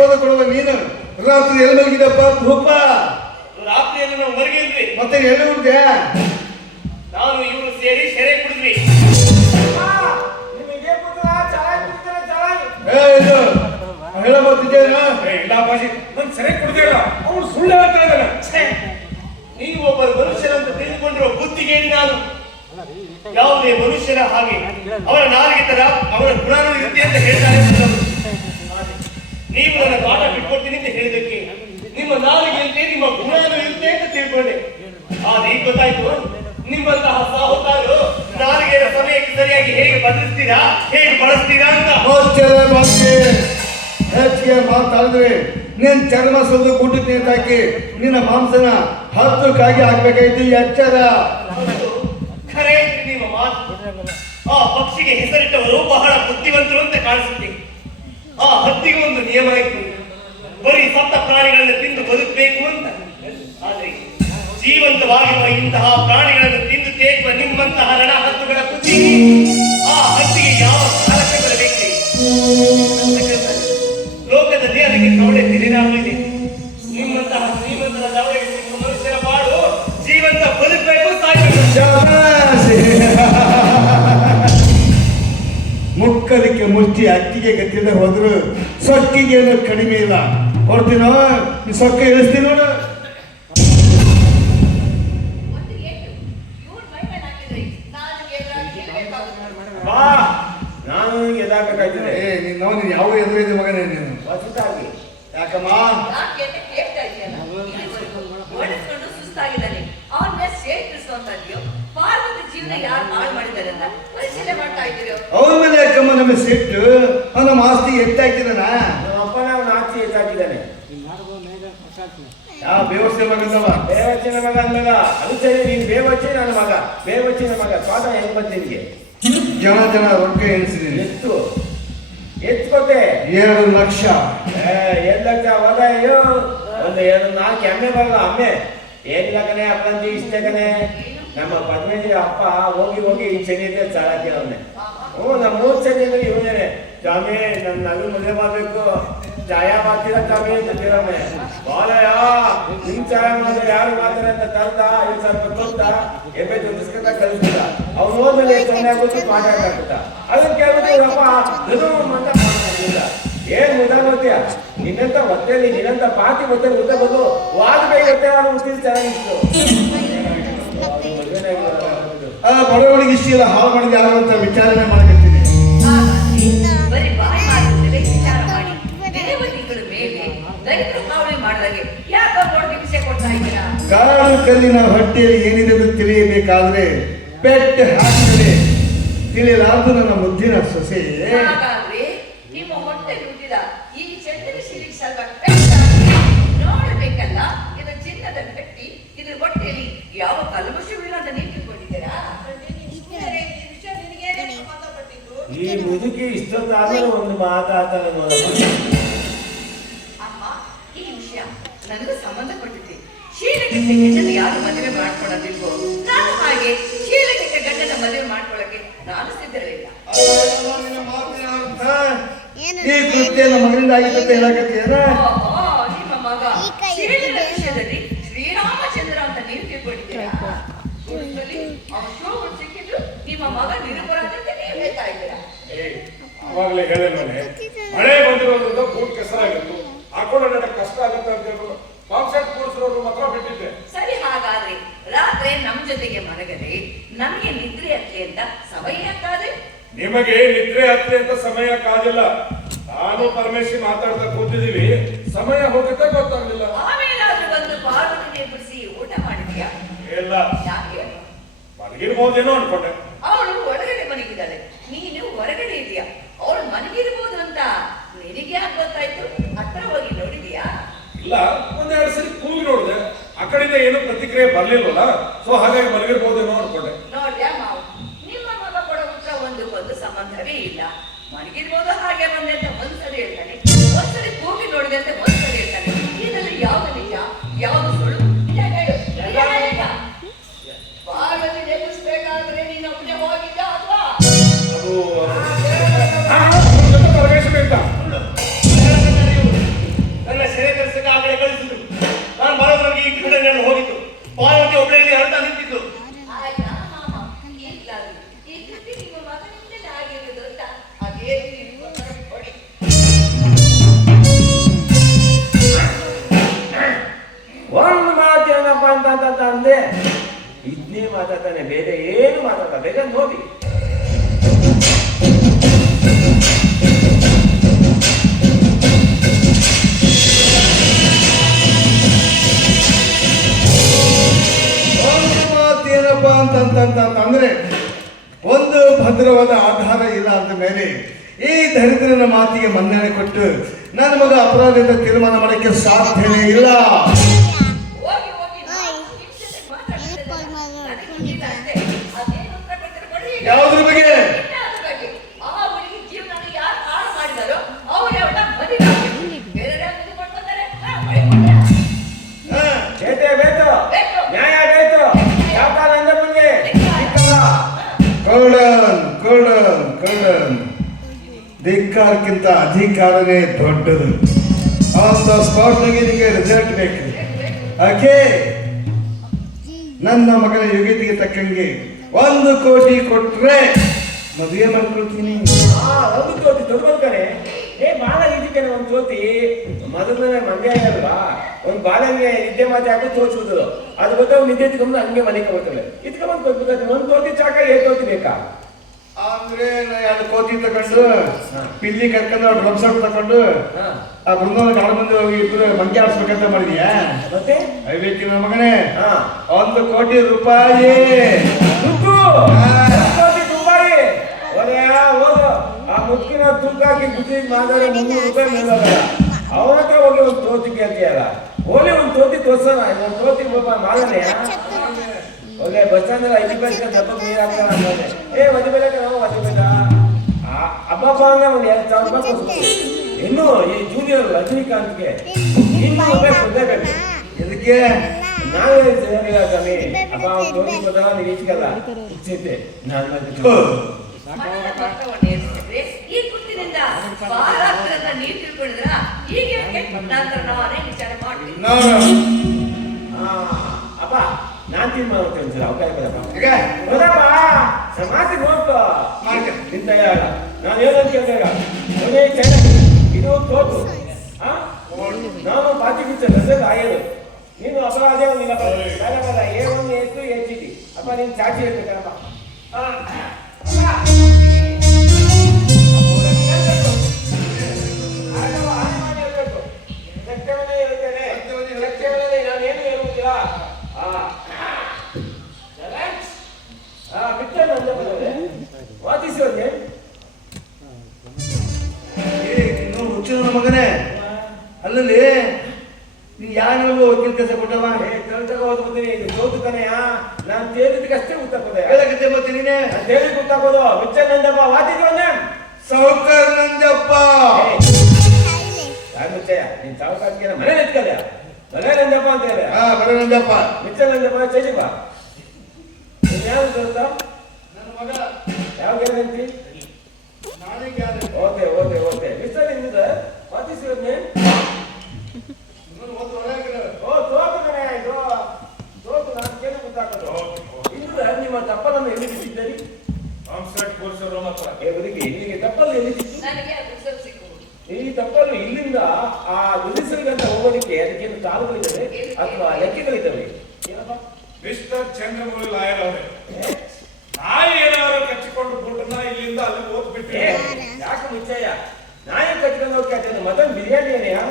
ಬೋಧ ಕೊಡುವ ನೀನು. ರಾತ್ರಿ ಎಲ್ಲಿ ಮಲಗಿದಪ್ಪ ಭೂಪ ರಾತ್ರಿಯಲ್ಲಿ ನಾವು ಮಲಗಿದ್ವಿ. ಮತ್ತೆ ಎಲ್ಲಿ ಉಂಟೆ? ನಾನು ಇವರು ಸೇರಿ ಸೆರೆ ಕುಡಿದ್ವಿ. ಹೇಳ ಬರ್ತಿದ್ದೇನಾ ಇಲ್ಲ ಭಾಷೆ ನನ್ ಸೆರೆ ಕುಡ್ದಿಲ್ಲ ಅವನು ಸುಳ್ಳು ಹೇಳ್ತಾ ಇದ್ದಾನೆ ನೀವು ಒಬ್ಬರು ಮನುಷ್ಯರಂತ ತಿಳಿದುಕೊಂಡಿರುವ ಬುದ್ಧಿಗೇಡಿ ನಾನು? ಯಾವುದೇ ಮನುಷ್ಯನ ಹಾಗೆ ಅವರ ನಾಲಿಗೆ ತರ ಅವರ ಗುಣನೂ ಇರುತ್ತೆ ಅಂತ ಹೇಳ್ತಾರೆ. ನೀವು ನನ್ನ ಪಾಠ ಬಿಟ್ಕೊಡ್ತೀನಿ ಅಂತ ಹೇಳಿದಕ್ಕೆ ನಿಮ್ಮ ನಾಲಿಗೆಯಂತೆ ನಿಮ್ಮ ಗುಣನೂ ಇರುತ್ತೆ ಅಂತ ತಿಳ್ಕೊಂಡೆ. ಆದ್ರೆ ಈಗ ಗೊತ್ತಾಯ್ತು ನಿಮ್ಮಂತಹ ಸಾಹುಕಾರರು ನಾಲಿಗೆ ಸಮಯಕ್ಕೆ ಸರಿಯಾಗಿ ಹೇಗೆ ಬದಲಿಸ್ತೀರಾ ಹೇಗೆ ಬಳಸ್ತೀರಾ ಅಂತ. ಹೋಗ್ತಾರೆ ಬಗ್ಗೆ ಹೆಚ್ಚಿಗೆ ಮಾತಾಡಿದ್ರೆ ನಿನ್ ಚರ್ಮ ಸುದ್ದು ಗುಡ್ಡು ತಿಂತಾಕಿ ನಿನ್ನ ಮಾಂಸನ ಹತ್ತು ಕಾಗಿ ಹಾಕ್ಬೇಕಾಯ್ತು ಎಚ್ಚರ ಖರೆ ನಿಮ್ಮ ಮಾತು. ಆ ಪಕ್ಷಿಗೆ ಹೆಸರಿಟ್ಟವರು ಬಹಳ ಬುದ್ಧಿವಂತರು ಅಂತ ಕಾಣಿಸುತ್ತೆ. ಆ ಹತ್ತಿಗೆ ಒಂದು ನಿಯಮ ಇತ್ತು. ಬರೀ ಸತ್ತ ಪ್ರಾಣಿಗಳನ್ನು ತಿಂದು ಬದುಕಬೇಕು ಅಂತ. ಆದ್ರೆ ಜೀವಂತವಾಗಿರುವ ಇಂತಹ ಪ್ರಾಣಿಗಳನ್ನು ತಿಂದು ಮುಷ್ಟಿ ಅಕ್ಕಿಗೆ ಗತ್ತಿದ ಹೋದ್ರು ಸೊಕ್ಕಿಗೆ ಏನು ಕಡಿಮೆ ಇಲ್ಲ. ಹೊಡ್ತೀನೋ ಸೊಕ್ಕ ಇಳಿಸ್ತೀನಿ ಅವ್ನ ನಮ್ಮ ಆಸ್ತಿ ಎತ್ತಾಕಿದಾನ ನಮ್ಮ ಅಪ್ಪನ ಅವನ ಆಸ್ತಿ ಎತ್ತಾಕಿದ್ದಾನೆ ಯಾವ ಬೇವಸ್ಥೆ ಮಗಂದವ? ಬೇವಚ್ಚಿನ ಮಗ ಅಂದಾಗ ಅದು ಸರಿ ನೀನು ಬೇವಚ್ಚಿ ನನ್ನ ಮಗ. ಬೇವಚ್ಚಿನ ಮಗ ಸ್ವಾದ ಹೆಂಗ್ ಬಂತ ನಿನ್ಗೆ? ಜನ ಜನ ರೊಕ್ಕ ಎಣಿಸಿದೀನಿ ಎತ್ತು. ಎತ್ಕೊತೆ ಏಳು ಲಕ್ಷ. ಎಲ್ಲಕ್ಕ ಹೋದ ಅಯ್ಯೋ. ಒಂದು ಎರಡು ನಾಲ್ಕು ಎಮ್ಮೆ ಬರಲ್ಲ ಅಮ್ಮೆ ಏನಿಲ್ಲ ಕಣೆ ಅಪ್ಪಂದಿ ಇಷ್ಟ ಕಣೆ. ನಮ್ಮ ಪದ್ಮೇಜಿ ಅಪ್ಪ ಹೋಗಿ ಹೋಗಿ ಈ ಅಂತ ಚಾಳಾಕಿ ಅವನ್ನೆ ಹ್ಞೂ ನಮ್ಮ ಮೂರು ಇವನೇ? ಸ್ವಾಮಿ ನನ್ನ ಮದುವೆ ಮಾಡ್ಬೇಕು. ಛಾಯಾ ಮಾಡ್ತೀರ ಜಾಮಿ ಅಂತ ಕೇಳಮ್ಮೆ ಬಾಲಯ್ಯ, ನಿಮ್ ಛಾಯಾ ಮಾಡಿದ್ರೆ ಯಾರು ಮಾಡ್ತಾರೆ ಅಂತ ತರ್ದ ಇದು ಸ್ವಲ್ಪ ತೊಂದ ಎಬ್ಬೆ ತುಂಬಿಸ್ಕೊಂತ ಕಳಿಸ್ಬಿಟ್ಟ. ಅವ್ನು ಹೋದ್ಮೇಲೆ ಸೊನ್ನೆ ಆಗೋದು ಮಾತಾಡ್ತಾ ಅದನ್ನ ಕೇಳ್ಬಿಟ್ಟು ಇವ್ರಪ್ಪ ಇದು ಅಂತ ಮಾತಾಡ್ತಿಲ್ಲ ಏನ್ ಮುದ ಗೊತ್ತೀಯ ನಿನ್ನಂತ ಹೊತ್ತೇಲಿ ನಿನ್ನಂತ ಪಾತಿ ಹೊತ್ತೆ ಮುದ್ದೆ ಬಂದು ವಾದ ಬೇಗ. ಆ ಬಡವಳಿಗೆ ಇಷ್ಟ ಇಲ್ಲ ಹಾಳು ಮಾಡಿದ ಯಾರು ಅಂತ ವಿಚಾರಣೆ ಮಾಡಕತ್ತೀನಿ ಕಾಡು ಕಲ್ಲಿನ ಹೊಟ್ಟೆಯಲ್ಲಿ ಏನಿದೆ ತಿಳಿಯಬೇಕಾದ್ರೆ ಪೆಟ್ಟು ಹಾಕಿದರೆ ತಿಳಿಯಲಾರದು ನನ್ನ ಮುದ್ದಿನ ಸೊಸೆ. ಈ ಮುದುಕಿ ಇಷ್ಟೊತ್ತಾದ್ಮೇಲೆ ಒಂದು ಮಾತಾಡ್ತಾನೆ ನೋಡಿ. ಅಮ್ಮ ಈ ವಿಷಯ ನನಗೂ ಸಂಬಂಧಪಟ್ಟಿದೆ ಶೀಲಕ್ಕೆ ಗಂಡನ ಯಾರು ಮದುವೆ ಮಾಡ್ಕೊಳ್ಳೋದಿಲ್ವೋ ನಾನು ಹಾಗೆ ಶೀಲಗೆಟ್ಟ ಗಂಡನ ಮದುವೆ ಮಾಡ್ಕೊಳ್ಳೋಕೆ ನಾನು ಸಿದ್ಧರಿಲ್ಲ. ಈ ಕೃತ್ಯ ನಮ್ಮ ಮಗನಿಂದ ಆಗಿತ್ತು ಅಂತ ಹೇಳಕತ್ತೀಯನ ಓಹೋ, ನಿಮ್ಮ ಮಗ. ಶೀಲದ ವಿಷಯದಲ್ಲಿ ಶ್ರೀರಾಮಚಂದ್ರ ಅಂತ ನೀವು ತಿಳ್ಕೊಂಡಿದ್ದೀರಾ ಗುರುತಲ್ಲಿ ಅಶೋಕ ಸಿಕ್ಕಿದ್ರು ನಿಮ್ಮ ಮಗ ನಿರಪರಾಧ ಅಂತ ನೀವು ಹೇಳ್ತಾ ಇದ್ದೀರಾ? ಅವಾಗಲೇ ಮೇಲೆ ಮಳೆ ಬಂದಿರೋದ್ರಿಂದ ಬೂಟ್ ಕೆಸರಾಗಿತ್ತು. ಹಾಕೊಂಡು ನನಗೆ ಕಷ್ಟ ಆಗುತ್ತೆ ಅಂತ ಹೇಳ್ಬಿಟ್ಟು ಸೆಟ್ ಕೂಡಿಸಿರೋರು ಮಾತ್ರ ಬಿಟ್ಟಿದ್ದೆ. ಸರಿ ಹಾಗಾದ್ರೆ ರಾತ್ರಿ ನಮ್ ಜೊತೆಗೆ ಮಲಗದೆ ನಮಗೆ ನಿದ್ರೆ ಹತ್ತಿ ಅಂತ ಸಮಯ ಯಾಕಾದ್ರೆ ನಿಮಗೆ ನಿದ್ರೆ ಹತ್ತಿ ಅಂತ ಸಮಯ ಕಾದಿಲ್ಲ. ನಾನು ಪರಮೇಶಿ ಮಾತಾಡ್ತಾ ಕೂತಿದೀವಿ ಸಮಯ ಹೋಗುತ್ತೆ ಗೊತ್ತಾಗ್ಲಿಲ್ಲ. ಆಮೇಲಾದ್ರೂ ಬಂದು ಪಾರ್ವತಿಗೆ ಬಿಡಿಸಿ ಊಟ ಮಾಡಿದ್ಯಾ? ಇಲ್ಲ. ಯಾಕೆ? ಮಲಗಿರ್ಬೋದೇನೋ ಅನ್ಕೊಂಡೆ ಅವಳು ಒಳಗಡೆ ಮಲಗಿದ್ದಾಳೆ ನೀನು ಹೊರಗಡೆ ಇದೆಯಾ ಮಲಗಿರ್ಬೋದು ಅಂತ ನಿನಗೆ ಯಾಕೆ ಗೊತ್ತಾಯ್ತು? ಹತ್ರ ಹೋಗಿ ನೋಡಿದ್ಯಾ? ಇಲ್ಲ, ಒಂದೆರಡು ಸರಿ ಕೂಗಿ ನೋಡಿದೆ. ಆ ಕಡೆಯಿಂದ ಏನು ಪ್ರತಿಕ್ರಿಯೆ ಬರ್ಲಿಲ್ವಲ್ಲ? ಸೊ ಹಾಗಾಗಿ ಮಲಗಿರ್ಬೋದೇನೋ ಕಣೆ ಬೇರೆ ಏನು ಮಾತಾಡ್ತಾ ಬೇಗ ನೋಡಿ. ಏನಪ್ಪ ಅಂತಂತಂದ್ರೆ ಒಂದು ಭದ್ರವಾದ ಆಧಾರ ಇಲ್ಲ ಅಂದ ಮೇಲೆ ಈ ದರಿದ್ರನ ಮಾತಿಗೆ ಮನ್ನಣೆ ಕೊಟ್ಟು, ನನ್ನ ಮಗ ಅಪರಾಧದ ತೀರ್ಮಾನ ಮಾಡಕ್ಕೆ ಸಾಧ್ಯನೇ ಇಲ್ಲ. ಕೋಡನ್ ಕೋಡನ್ ಧಿಕ್ಕಾರಕ್ಕಿಂತ ಅಧಿಕಾರನೇ ದೊಡ್ಡದು. ಆನ್ ದ ಸ್ಪಾಟ್ನಾಗೆ ನಿಮಗೆ ರಿಸಲ್ಟ್ ಬೇಕು. ಓಕೆ ನನ್ನ ಮಗನ ಯೋಗ್ಯತೆಗೆ ತಕ್ಕಂಗೆ ಒಂದು ಕೋಟಿ ಕೊಟ್ರೆ ಮದುವೆ ಮಾಡ್ಕೊಳ್ತೀನಿ. ಒಂದು ಕೋಟಿ ದೊಡ್ಡ ಏ ಬಾಳ ಇದಕ್ಕೆ ಒಂದು ಜ್ಯೋತಿ. ಮದುವೆ ಅಲ್ವಾ ಒಂದು ಬಾಲಂಗೆ ನಿದ್ದೆ ಮಾತೆ ಹಾಕಿ ತೋರಿಸುದು ಅದು ಗೊತ್ತ ನಿದ್ದೆ ಎತ್ಕೊಂಡು ಹಂಗೆ ಮನೆಗೆ ಇತ್ಕೊಂಡ್ ಕೊಟ್ಬೇಕಾದ್ರೆ ಒಂದು ಕೋಟಿ ಚಾಕ ಏ ತೋತಿ ಬೇಕಾ? ಅಂದ್ರೆ ನಾ ಎರಡು ಕೋಟಿ ತಕೊಂಡು ಪಿಲ್ಲಿ ಕರ್ಕೊಂಡು ಡ್ರಮ್ಸ್ ಹಾಕಿ ತಕೊಂಡು ಹಾ. ಆ ಬೃಂದಾವನ ಕಾಡು ಮಂದಿ ಹೋಗಿ ಇಬ್ರು ಮಂಗ್ಯ ಆಡ್ಸ್ಬೇಕಂತ ಮಾಡಿದ್ಯಾ? ಮತ್ತೆ? ಐವತ್ತಿ ನನ್ನ ಮಗನೇ ಹಾ. ಒಂದು ಕೋಟಿ ರೂಪಾಯಿ. ದುಡ್ಡು? ಆ ಕೋಟಿ ರೂಪಾಯಿ? ಆ ಮುಚ್ಕಿನ ತೂಕ ಹಾಕಿ ಬುದ್ಧಿ ಮಾತಾಡಿ ಮುನ್ನೂರು ರೂಪಾಯಿ ಮೇಲೆ ಅವನ ಹತ್ರ ಹೋಗಿ ಒಂದು ತೋತಿ ಕೇಳ್ತೀಯಲ್ಲ? ಹೋಗಿ ಒಂದು ತೋತಿ ತೋರ್ಸೋಣ ಒಂದು ತೋತಿ ಪಾಪ ಮಾಡನೆ ಒಳ್ಳೆ ಬಸ್ ಸ್ಟ್ಯಾಂಡ್ ಐದು ರೂಪಾಯಿ ದಪ್ಪಕ್ಕೆ ನೀರು ಹಾಕ್ತಾರ ಏ ಒಂದು ಬೆಲೆ ಒಂದು ಬೇಡ ಹಬ್ಬ ಅಂದ್ರೆ ಒಂದು ಎರಡು ಸಾವಿರ ರೂಪಾಯಿ ಇನ್ನು ಈ ಜೂನಿಯರ್ ರಜನಿಕಾಂತ್ಗೆ ಇನ್ನೂರು ರೂಪಾಯಿ ಕೊಡಲೇಬೇಕು ಇದಕ್ಕೆ ನಾವೇ ಹೇಳಿಲ್ಲ ಸ್ವಾಮಿ. ಅಪ್ಪ ಅವ್ನು ಪದ ನೀವು ಈಚೆಗಲ್ಲ ನಾನು ಈ ಕುತ್ತಿನಿಂದ ನೀರು ತಿಳ್ಕೊಂಡಿದ್ರ ಈಗ ನಾವು ವಿಚಾರ ಅಪ್ಪ ನಾನ್ ತೀರ್ಮಾನ ಮಾಡ್ತೇನೆ ಸರ್ ಅವಕಾಶ ಕೊಡಪ್ಪ ಈಗ ಹೌದಪ್ಪ ಸಮಾಧಿ ನೋಡ್ಕೋ ಮಾಡ್ಕೊ. ನಿಂತ ಹೇಳ ನಾನು ಹೇಳೋದು ಕೇಳಿದಾಗ ಒಳ್ಳೆ ಚೆನ್ನಾಗಿ ಇದು ತೋತು? ನಾನು ಪಾತಿ ಬಿಚ್ಚ ರಸದ ಆಯೋದು ನೀನು ಅಪರಾಧ ನೀನು ಬೇಡ ಬೇಡ. ಏ ಒಂದು ಎಷ್ಟು ಹೆಚ್ಚಿಟಿ ಅಪ್ಪ ನೀನು ಚಾಚಿ ಹೇಳ್ಬೇಕಪ್ಪ ಆ, ಅಪ್ಪ. ಆಗವ, ಆಗ ಮಾಡಿ ಹೇಳ್ಬೇಕು. ಸತ್ಯವನ್ನೇ ಹೇಳ್ತೇನೆ. ಸತ್ಯವನ್ನೇ ನಾನೇನು ಹೇಳುವುದಿಲ್ಲ. ಆ. ನೀನು ನನ್ನ ಮಗನೇ ಅಲ್ಲಲ್ಲಿ ನೀ ಯಾರು ವಕೀಲ್ ಕೆಲಸ ಕೊಟ್ಟವ? ಕಲ್ತಾಗ ಹೋದ್ ಬಂದಿನಿ. ಇದು. ನಾನ್. ಹೇಳಕತ್ತೆ ಮತ್ತೆ ನೀನೆ? ಗೊತ್ತಾಗೋದು. ನಂದಪ್ಪ. ಸಾವುಕಾರ ಏ, ಯಾರ್ ನೀನ್ ಸಾವುಕಾರಕ್ಕೆ ಮನೆ ಮನೆ ನಂದಪ್ಪ ಅಂತ ಹೇಳಿ ಹಾ ನಂದಪ್ಪ. ನೀನ್ ಯಾವ್ದು ನನ್ನ ಮಗ. ಯಾವ ಗ್ಯಾರಂಟಿ ನಾನೇ ಗ್ಯಾರಂಟಿ. ಓಕೆ ಓಕೆ ಓಕೆ ಈ ತಪ್ಪಲು ಇಲ್ಲಿಂದ ಆ ನುಡಿಸಲಿಗಂತ ಹೋಗೋದಕ್ಕೆ ಅದಕ್ಕೇನು ಕಾಲುಗಳಿದ್ದಾವೆ ಅಥವಾ ಲೆಕ್ಕಗಳಿದ್ದಾವೆ? ಏನಪ್ಪ? ಮಿಸ್ಟರ್ ಚಂದ್ರಮೌಳಿ ಲಾಯರ್ ಅವರೇ ಏ? ನಾಯಿ ಏನಾದ್ರು ಕಚ್ಚಿಕೊಂಡು ಬುಟ್ಟನ್ನ ಇಲ್ಲಿಂದ ಅಲ್ಲಿ ಏ, ಓದ್ಬಿಟ್ಟು ಯಾಕೆ ಮುಚ್ಚಯ್ಯ ನಾಯಿ ಹೋಗಿ ಅದನ್ನು ಮಟನ್ ಬಿರಿಯಾನಿ ಏನೆಯಾ?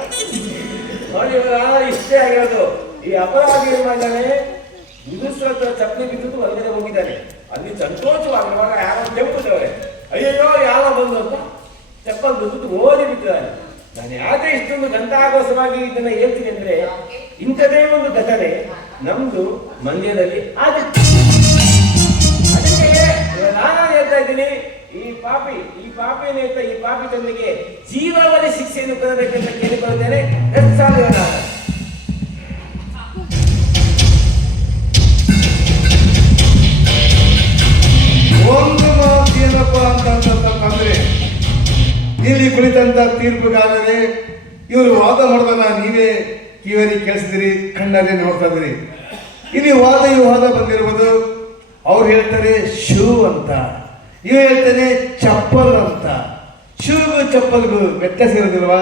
ನೋಡಿ ಇಷ್ಟೇ ಆಗಿರೋದು. ಈ ಅಪರಾಧಿ ಏನ್ ಮಾಡಿದಾನೆ? ಹತ್ರ ಚಪ್ಪಲಿ ಬಿದ್ದು ಹೊರಗಡೆ ಹೋಗಿದ್ದಾನೆ. ಅಲ್ಲಿ ಸಂತೋಷವಾಗಿರುವಾಗ ಯಾರೋ ಕೆಂಪುತ್ತವ್ರೆ ಅಯ್ಯಯ್ಯೋ ಯಾವ ಬಂದು ಅಂತ ಚಪ್ಪಲ್ ಬಿದ್ದು ಓದಿ ಬಿಟ್ಟಿದ್ದಾನೆ. ನಾನು ಯಾಕೆ ಇಷ್ಟೊಂದು ಗಂಟಾಗೋಸವಾಗಿ ಇದನ್ನ ಹೇಳ್ತೀನಿ ಅಂದ್ರೆ, ಇಂಥದೇ ಒಂದು ಘಟನೆ ನಮ್ದು ಮಂಡ್ಯದಲ್ಲಿ ಆದಿತ್ತು. ಅದಕ್ಕೆ ನಾನು ಹೇಳ್ತಾ ಇದ್ದೀನಿ? ಈ ಪಾಪಿ ಈ ಪಾಪಿ ಏನ್ ಹೇಳ್ತಾ ಈ ಪಾಪಿ ತಂದೆಗೆ ಜೀವಾವಧಿ ಶಿಕ್ಷೆಯನ್ನು ಕೊಡಬೇಕಂತ ಕೇಳಿಕೊಳ್ಳುತ್ತೇನೆ. ಅಂತ ಅಂತಂದ್ರೆ ಇಲ್ಲಿ ಕುಳಿತಂತ ತೀರ್ಪುಗಾರರೇ, ಇವರು ವಾದ ಮಾಡೋದನ್ನ ನೀವೇ ಕಿವರಿ ಕೇಳಿಸಿದಿರಿ, ಕಣ್ಣಲ್ಲಿ ನೋಡ್ತಾ ಇದ್ರಿ. ಇಲ್ಲಿ ವಾದ ವಿವಾದ ಬಂದಿರುವುದು, ಅವ್ರು ಹೇಳ್ತಾರೆ ಶು ಅಂತ. ಇವ್ ಹೇಳ್ತಾನೆ ಚಪ್ಪಲ್ ಅಂತ. ಶೂಗೂ ಚಪ್ಪಲ್ಗೂ ವ್ಯತ್ಯಾಸ ಇರೋದಿಲ್ವಾ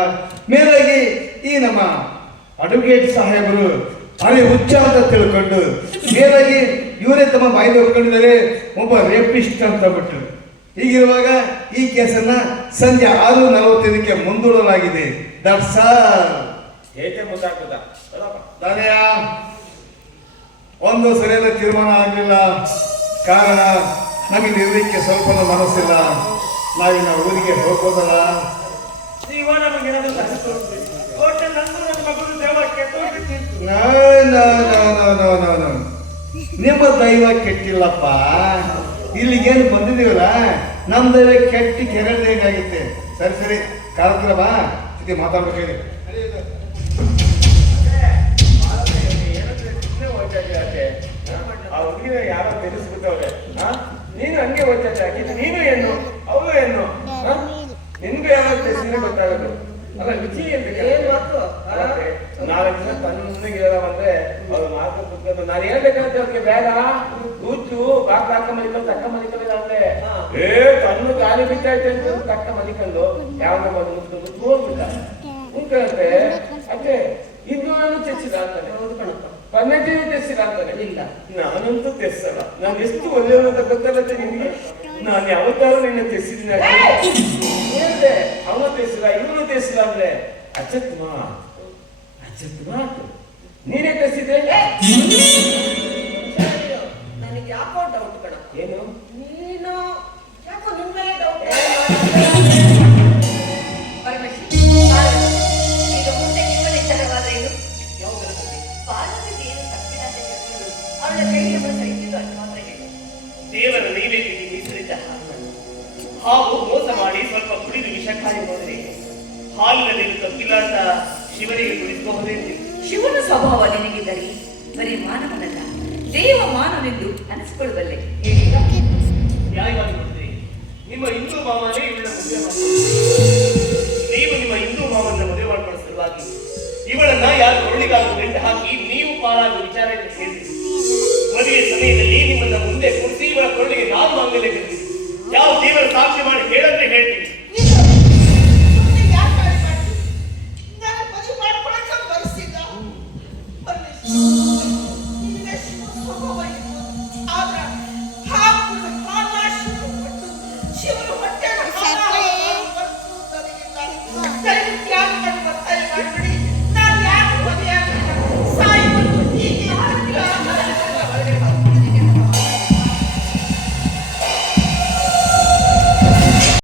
ಮೇಲಾಗಿ ಈ ನಮ್ಮ ಅಡ್ವೊಕೇಟ್ ಸಾಹೇಬರು ಅರೆ ಹುಚ್ಚ ಅಂತ ತಿಳ್ಕೊಂಡು ಮೇಲಾಗಿ ಇವರೇ ತಮ್ಮ ಮಾಹಿತಿ ಒಪ್ಕೊಂಡಿದ್ದಾರೆ ಒಬ್ಬ ರೇಪಿಸ್ಟ್ ಅಂತ ಬಿಟ್ಟರು ಹೀಗಿರುವಾಗ ಈ ಕೇಸನ್ನ ಸಂಜೆ ಆರು ನಲವತ್ತೈದಕ್ಕೆ ಮುಂದೂಡಲಾಗಿದೆ. ದಟ್ಸ್ ಒಂದು ಸರಿಯಾದ ತೀರ್ಮಾನ ಆಗಲಿಲ್ಲ. ಕಾರಣ ನಮಗೆ ಇರಲಿಕ್ಕೆ ಸ್ವಲ್ಪ ಮನಸ್ಸಿಲ್ಲ. ನಾವಿನ್ನ ಊರಿಗೆ ಹೋಗೋದಲ್ಲ. ನಿಮ್ಮ ದೈವ ಕೆಟ್ಟಿಲ್ಲಪ್ಪ. ಇಲ್ಲಿಗೇನು ಬಂದಿದೀವಲ್ಲ ನಮ್ಮ ದೈವ ಕೆಟ್ಟಿ ಕೆರಳಾಗುತ್ತೆ ಸರಿ ಸರಿ. ಕಾರ್ಯಕ್ರಮ ಜೊತೆ ಮಾತಾಡ್ಬೇಕು ಹೇಳಿ. ಆ ಹುಡುಗಿನ ಯಾರೋ ತಿಳಿಸ್ಬಿಟ್ಟವ್ರೆ ನೀನು ಹಂಗೆ ಓದ್ತಾ ಹಾಕಿದ್ದು ನೀನು ಏನು? ಅವಳು ಏನು? ನಿನ್ಗೂ ಯಾರೋ ತಿಳಿಸಿದ್ರೆ ಗೊತ್ತಾಗೋದು? ಅಲ್ಲ ರುಚಿ? ನಾಲ್ಕು ದಿನ ತಣ್ಣಗೆ ಬಂದ್ರೆ ಅವ್ರು ಮಾತು ಕುತ್ಕೊಂಡು ನಾನು ಹೇಳ್ಬೇಕಂತ ಅವ್ರಿಗೆ ಬೇಡ. ಕೂಚು ಬಾಕ್ ಅಕ್ಕ ಮಲಿಕೊಂಡು ಅಕ್ಕ ಅಂದ್ರೆ ಏ ತನ್ನ ಗಾಳಿ ಬಿದ್ದಾಯ್ತು ಅಂತ ಅಕ್ಕ ಮಲಿಕೊಂಡು ಯಾವ ಬಂದು ಮುಚ್ಕೊಂಡು ಹೋಗ್ಬಿಟ್ಟ ಅದೇ ಇನ್ನು ನಾನು ತೆಚ್ಚಿಲ್ಲ ಅಂತಾನೆ. ಕಣಪ್ಪ ಪನ್ನಜೀವಿ ಅಂತಾರೆ ಇಲ್ಲ. ನಾನಂತೂ ತೆಸ್ಸಲ್ಲ ನಾನು ಎಷ್ಟು ಒಳ್ಳೆಯವನು ಅಂತ ಗೊತ್ತಲ್ಲತ್ತೆ ನಾನು ಯಾವತ್ತಾರು ನಿನ್ನ ತೆಸ್ಸಿದ್ದೀನಿ ಹೇಳ್ದೆ. ಅವನು ತೆಸ್ಸಿಲ್ಲ ಇವನು ತೆಸ್ಸಿಲ್ಲ ಅಂದ್ರೆ ಅಚ್ಚತ್ ಮಾತು ಅಚ್ಚತ್ ಮಾತು ನೀನೇ ನನಗೆ ಯಾಕೋ ಡೌಟ್ ಕಣ ಏನು? ನೀನು ಯಾಕೋ ನಿಮ್ಮ ಮೇಲೆ ಡೌಟ್ ಹಾವು ಮೋಸ ಮಾಡಿ ಸ್ವಲ್ಪ ಕುಡಿದು ವಿಷಕಾರಿ ಹೋದರೆ ಹಾಲಿನಲ್ಲಿ ತಪ್ಪಿಲ್ಲ ಅಂತ ಶಿವನಿಗೆ ಕುಡಿಸಬಹುದೇ? ಶಿವನ ಸ್ವಭಾವ ನಿನಗಿದ್ದರೆ ಬರೀ ಮಾನವನಲ್ಲ ದೇವ ಮಾನವನೆಂದು ಅನಿಸಿಕೊಳ್ಳಬಲ್ಲೆ ನ್ಯಾಯವಾಗಿ ನೋಡಿದ್ರೆ ನಿಮ್ಮ ಹಿಂದೂ ಮಾವನೇ ಇವಳ ಮದುವೆ ನೀವು ನಿಮ್ಮ ಹಿಂದೂ ಮಾವನ ಮದುವೆ ಮಾಡ್ಕೊಳ್ಳೋ ಸಲುವಾಗಿ ಇವಳನ್ನ ಯಾರು ಒಳ್ಳಿಗಾಗಿ ಗಂಟು ಹಾಕಿ ನೀವು ಪಾಲಾಗುವ ವಿಚಾರ ಹೇಳಿದ್ರಿ ಮದುವೆ ಸಮಯದಲ್ಲಿ ನಿಮ್ಮನ್ನ ಮುಂದೆ ಕೂರಿಸಿ ಇವಳ ಕೊರಳಿಗೆ ನಾನು ಮಾಂಗಲ್ಯ ಕಟ್ಟಿದ್ದೆ ಯಾವ ದೇವರ ಸಾಕ್ಷಿ ಮಾಡಿ ಹೇಳಂದ್ರೆ ಹೇಳ್ತೀನಿ.